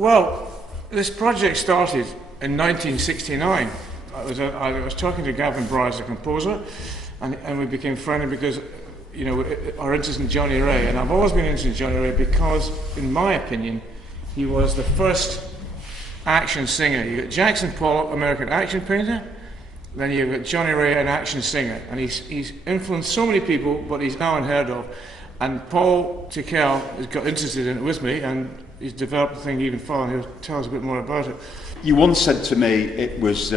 Well, this project started in 1969. I was talking to Gavin Bryce, the composer, and we became friendly because, you know, our interest in Johnny Ray. And I've always been interested in Johnny Ray because, in my opinion, he was the first action singer. You got Jackson Pollock, American action painter, then you've got Johnny Ray, an action singer. And he's influenced so many people, but he's now unheard of. And Paul Tickell has got interested in it with me, and he's developed the thing even further, and he'll tell us a bit more about it. You once said to me it was,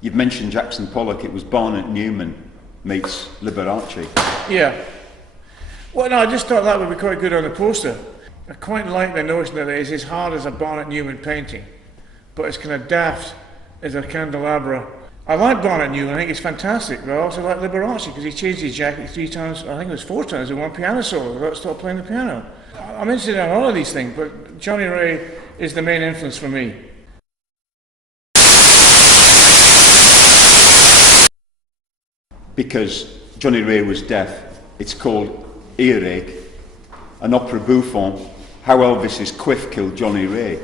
you'd mentioned Jackson Pollock, it was Barnett Newman meets Liberace. Yeah. Well, no, I just thought that would be quite good on the poster. I quite like the notion that it is as hard as a Barnett Newman painting, but it's kind of daft as a candelabra. I like Barnett Newman, I think it's fantastic, but I also like Liberace because he changed his jacket 3 times, I think it was 4 times in one piano solo without stopping playing the piano. I'm interested in all of these things, but Johnny Ray is the main influence for me. Because Johnny Ray was deaf, it's called Earache, an opera bouffon, how Elvis's quiff killed Johnny Ray.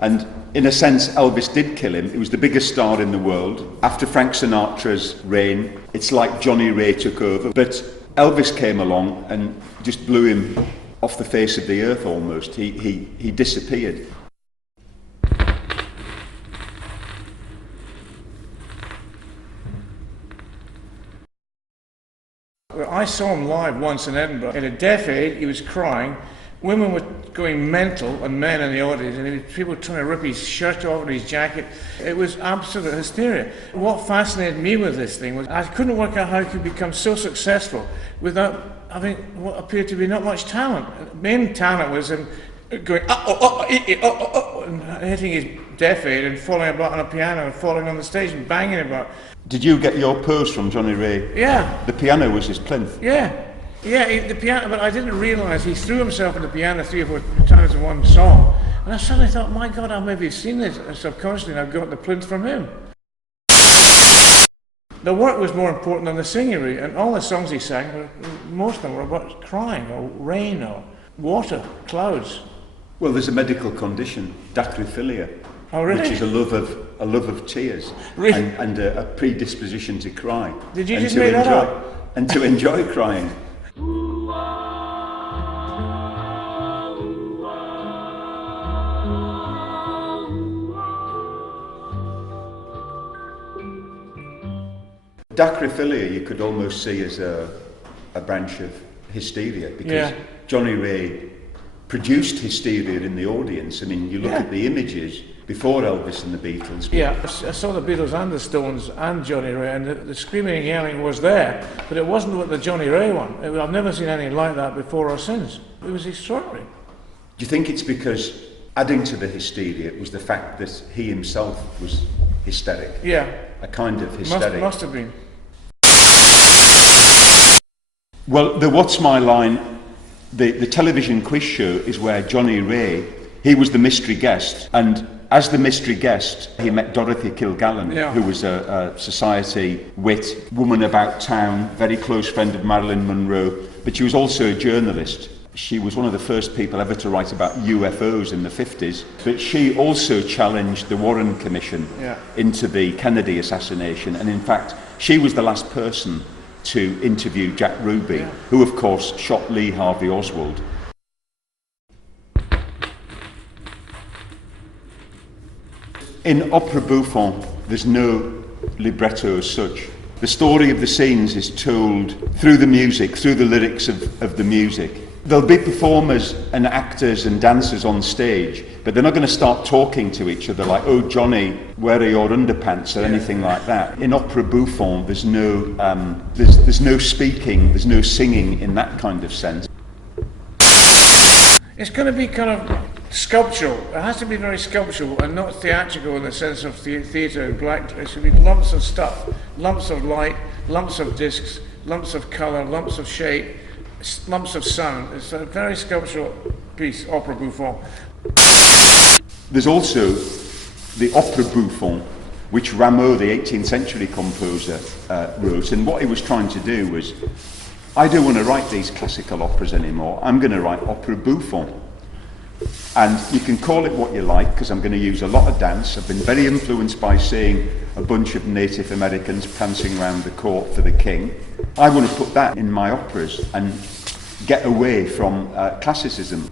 And in a sense, Elvis did kill him. He was the biggest star in the world. After Frank Sinatra's reign, it's like Johnny Ray took over. But Elvis came along and just blew him off the face of the earth almost. He disappeared. I saw him live once in Edinburgh. In a Deaf Aid, he was crying. Women were going mental, and men in the audience, and people trying to rip his shirt off and his jacket. It was absolute hysteria. What fascinated me with this thing was I couldn't work out how he could become so successful without having what appeared to be not much talent. The main talent was him going and hitting his Deaf Aid and falling about on a piano and falling on the stage and banging about. Did you get your pose from Johnny Ray? Yeah. The piano was his plinth? Yeah. Yeah, the piano, but I didn't realise he threw himself on the piano 3 or 4 times in one song. And I suddenly thought, my God, I've maybe seen this subconsciously and I've got the plinth from him. The work was more important than the singing, and all the songs he sang, most of them were about crying or rain or water, clouds. Well, there's a medical condition, dacryphilia, oh, really? which is a love of tears, really? and a predisposition to cry. Did you just make that up? And to enjoy crying. Dacryphilia you could almost see as a branch of hysteria, because Johnny Ray produced hysteria in the audience. I mean, you look at the images before Elvis and the Beatles. Yeah, I saw the Beatles and the Stones and Johnny Ray, and the screaming and yelling was there, but it wasn't what the Johnny Ray one. I've never seen anything like that before or since. It was extraordinary. Do you think it's because adding to the hysteria was the fact that he himself was hysteric? Yeah. A kind of hysteric. Must have been. Well, the What's My Line, the television quiz show, is where Johnny Ray, he was the mystery guest, and as the mystery guest, he met Dorothy Kilgallen, who was a society wit, woman about town, very close friend of Marilyn Monroe, but she was also a journalist. She was one of the first people ever to write about UFOs in the 50s, but she also challenged the Warren Commission into the Kennedy assassination, and in fact, she was the last person to interview Jack Ruby, who of course shot Lee Harvey Oswald. In opera bouffon, there's no libretto as such. The story of the scenes is told through the music, through the lyrics of the music. There'll be performers and actors and dancers on stage, but they're not going to start talking to each other like, "Oh, Johnny, where are your underpants?" or anything like that. In opera bouffon, there's no speaking, there's no singing in that kind of sense. It's going to be kind of sculptural. It has to be very sculptural and not theatrical in the sense of theatre and black. It should be lumps of stuff, lumps of light, lumps of discs, lumps of colour, lumps of shape, lumps of sound. It's a very sculptural piece, opera bouffon. There's also the opera bouffon, which Rameau, the 18th century composer, wrote, and what he was trying to do was, I don't want to write these classical operas anymore, I'm going to write opera bouffon. And you can call it what you like, because I'm going to use a lot of dance. I've been very influenced by seeing a bunch of Native Americans prancing around the court for the king. I want to put that in my operas and get away from classicism.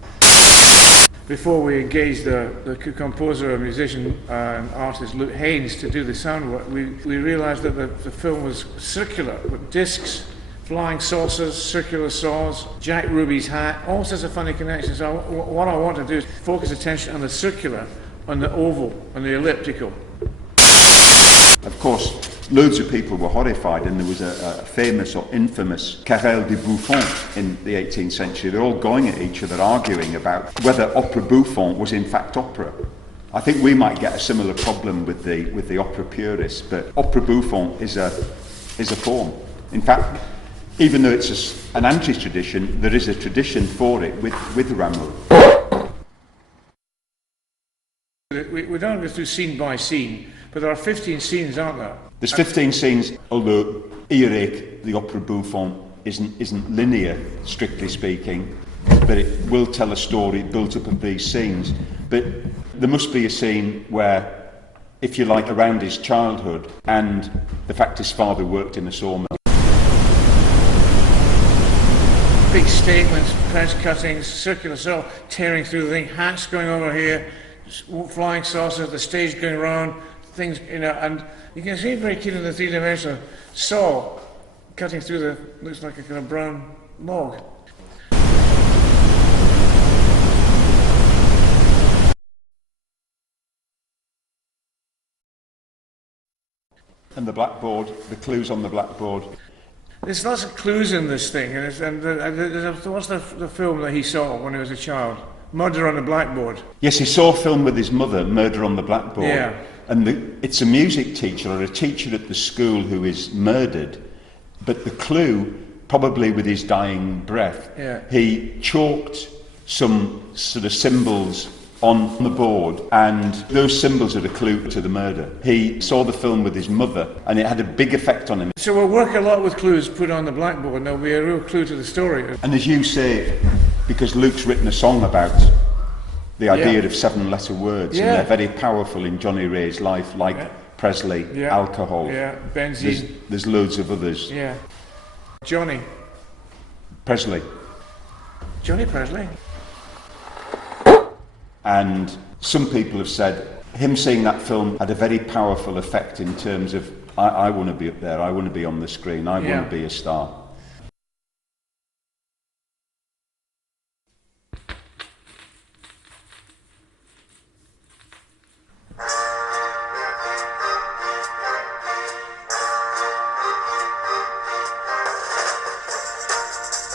Before we engaged the composer, musician and artist Luke Haynes to do the sound work, we realised that the film was circular, with discs, flying saucers, circular saws, Jack Ruby's hat, all sorts of funny connections. So what I want to do is focus attention on the circular, on the oval, on the elliptical. Of course, loads of people were horrified, and there was a famous or infamous querelle de bouffons in the 18th century. They're all going at each other, arguing about whether opera bouffon was in fact opera. I think we might get a similar problem with the opera purists, but opera bouffon is a form. In fact, even though it's an anti-tradition, there is a tradition for it with Rameau. We don't go through scene by scene, but there are 15 scenes, aren't there? There's 15 scenes, although Earache, the opera bouffon, isn't linear, strictly speaking, but it will tell a story built up of these scenes. But there must be a scene where, if you like, around his childhood and the fact his father worked in a sawmill. Big statements, press cuttings, circular saw tearing through the thing, hats going over here, flying saucers, the stage going around, things, you know, and you can see very keen in the three-dimensional saw cutting through the, looks like a kind of brown log. And the blackboard, the clues on the blackboard. There's lots of clues in this thing, what's the film that he saw when he was a child? Murder on the Blackboard. Yes, he saw a film with his mother, Murder on the Blackboard. Yeah. And it's a music teacher or a teacher at the school who is murdered, but the clue, probably with his dying breath, yeah, he chalked some sort of symbols on the board, and those symbols are a clue to the murder. He saw the film with his mother, and it had a big effect on him. So we'll work a lot with clues put on the blackboard, and there'll be a real clue to the story. And as you say, because Luke's written a song about the idea of seven-letter words, and they're very powerful in Johnny Ray's life, like Presley, alcohol, benzene. There's loads of others. Yeah. Johnny Presley. And some people have said him seeing that film had a very powerful effect in terms of, I want to be up there, I want to be on the screen, I want to be a star.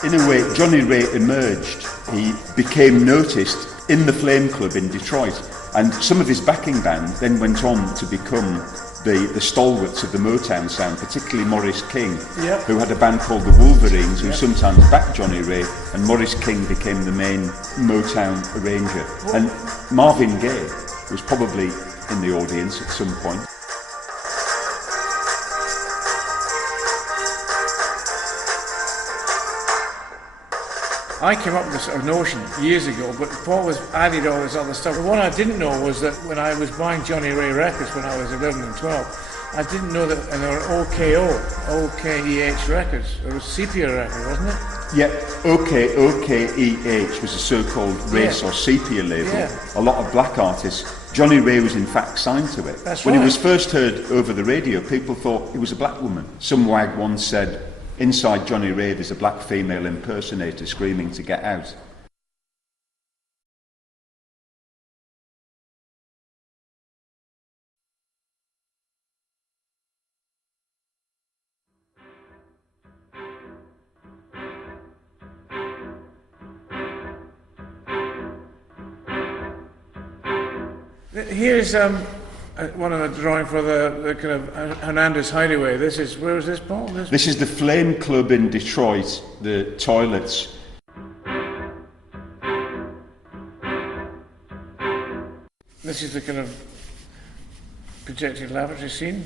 In a way, Johnny Ray emerged. He became noticed in the Flame Club in Detroit, and some of his backing band then went on to become the stalwarts of the Motown sound, particularly Maurice King, who had a band called the Wolverines, who sometimes backed Johnny Ray, and Maurice King became the main Motown arranger. And Marvin Gaye was probably in the audience at some point. I came up with this notion years ago, but Paul was added all this other stuff. But what I didn't know was that when I was buying Johnny Ray records when I was 11 and 12, I didn't know that, and they were OKEH records. It was sepia record, wasn't it? Yeah, OKEH was a so-called race or sepia label. Yeah. A lot of black artists. Johnny Ray was in fact signed to it. That's when right. he was first heard over the radio, people thought he was a black woman. Some wag once said, inside Johnny Ray there's a black female impersonator screaming to get out. Here's one of the drawing for the kind of Hernandez Hideaway. This is, where is this, Paul? This is the Flame Club in Detroit, the toilets. This is the kind of projected lavatory scene.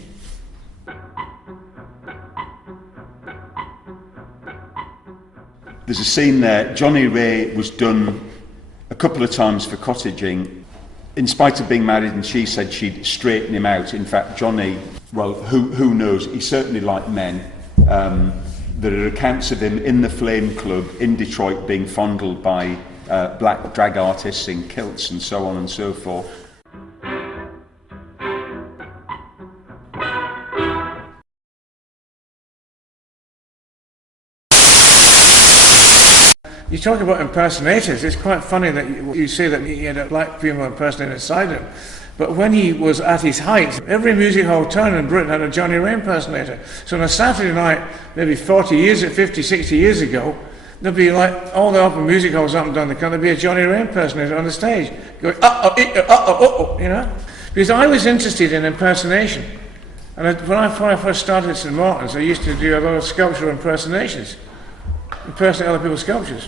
There's a scene there, Johnny Ray was done a couple of times for cottaging. In spite of being married, and she said she'd straighten him out. In fact, Johnny, well, who knows? He certainly liked men. There are accounts of him in the Flame Club in Detroit being fondled by black drag artists in kilts and so on and so forth. You talk about impersonators. It's quite funny that you say that he had a black female impersonator inside him. But when he was at his height, every music hall town in Britain had a Johnny Ray impersonator. So on a Saturday night, maybe 50, 60 years ago, there'd be like all the upper music halls up and down the country, there'd be a Johnny Ray impersonator on the stage, going, you know? Because I was interested in impersonation. And when I first started at St Martin's, I used to do a lot of sculptural impersonations, impersonate other people's sculptures.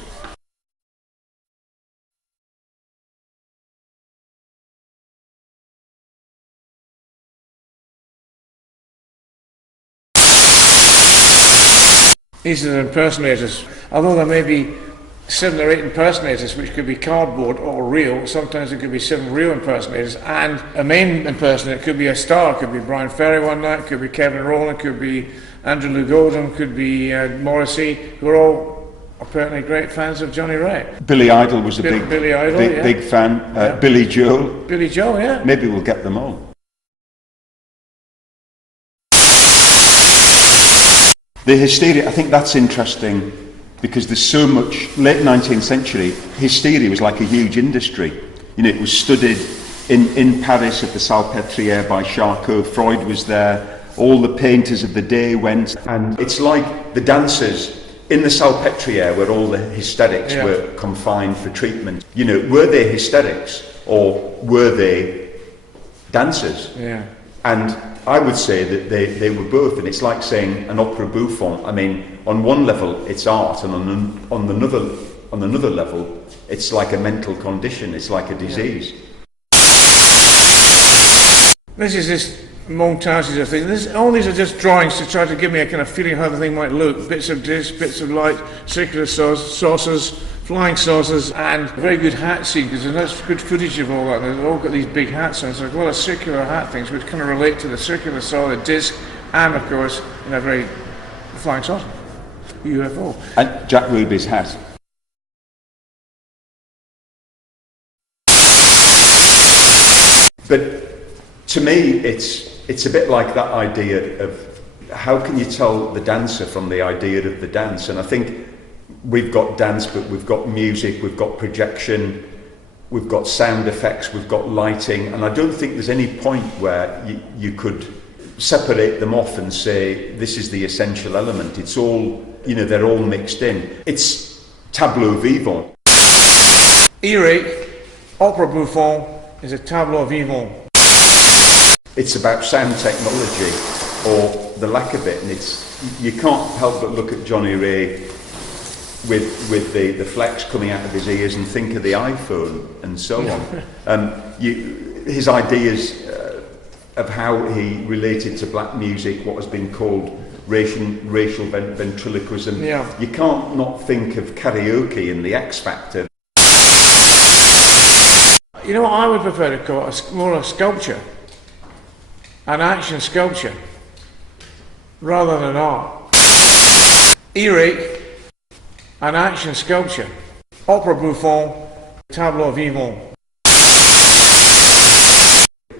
These are the impersonators. Although there may be 7 or 8 impersonators, which could be cardboard or real, sometimes it could be 7 real impersonators, and a main impersonator could be a star. It could be Brian Ferry one night, could be Kevin Rowland, could be Andrew Lou Goldham, could be Morrissey, who are all apparently great fans of Johnny Ray. Billy Idol was a big fan. Yeah. Billy Joel. Billy Joel, yeah. Maybe we'll get them all. The hysteria, I think that's interesting because there's so much, late 19th century, hysteria was like a huge industry. You know, it was studied in Paris at the Salpêtrière by Charcot. Freud was there, all the painters of the day went, and it's like the dancers in the Salpêtrière where all the hysterics were confined for treatment. You know, were they hysterics or were they dancers? Yeah. And I would say that they were both, and it's like saying an opera bouffon. I mean, on one level it's art, and on another level it's like a mental condition. It's like a disease. This is this montage of things. All these are just drawings to try to give me a kind of feeling how the thing might look. Bits of disc, bits of light, circular saucers, flying saucers, and a very good hat scene, because there's good footage of all that. They've all got these big hats on. It's like, well, a circular hat things which kind of relate to the circular saw, the disc, and of course, in a very flying saucer, UFO. And Jack Ruby's hat. But to me, it's a bit like that idea of how can you tell the dancer from the idea of the dance? And I think we've got dance, but we've got music, we've got projection, we've got sound effects, we've got lighting, and I don't think there's any point where you could separate them off and say this is the essential element. It's all, you know, they're all mixed in. It's tableau vivant. Earache, opera bouffon, is a tableau vivant. It's about sound technology, or the lack of it, and you can't help but look at Johnny Ray with the flex coming out of his ears and think of the iPhone and so on. His ideas of how he related to black music, what has been called racial ventriloquism. Yeah. You can't not think of karaoke in the X Factor. You know what I would prefer to call it? More a sculpture, an action sculpture, rather than art. Earache, an action sculpture. Opera bouffon, tableau vivant.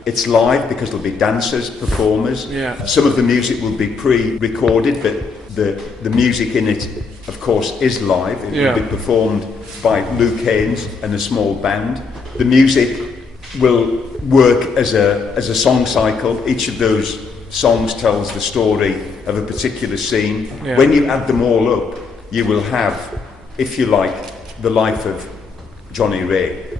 It's live because there'll be dancers, performers. Yeah. Some of the music will be pre-recorded, but the music in it, of course, is live. It will be performed by Luke Haynes and a small band. The music will work as a song cycle. Each of those songs tells the story of a particular scene. Yeah. When you add them all up, you will have, if you like, the life of Johnny Ray.